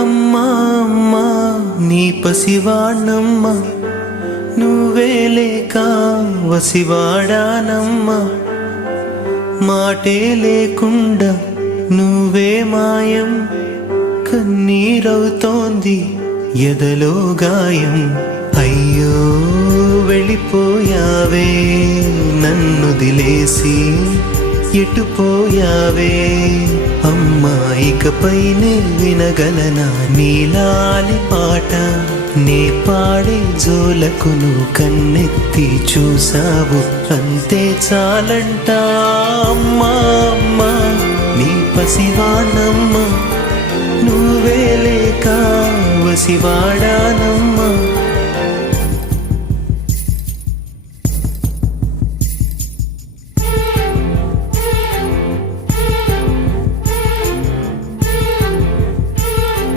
అమ్మా అమ్మా నీ పసివాణ్ణమ్మా, నువ్వే లేక వసివాడానమ్మా. మాటే లేకుండా నువ్వే మాయం, కన్నీరవుతోంది ఎదలో గాయం. అయ్యో వెళ్ళిపోయావే నన్నుదిలేసి, ఎటుపోయావే అమ్మా. ఇకపైనే వినగలనా నీలాలి పాట, నే పాడే జోలకు నువ్వు కన్నెత్తి చూసావు, అంతే చాలంట. అమ్మా అమ్మా నీ పసివాణమ్మ, నువ్వే లేక వసివాడానమ్మ.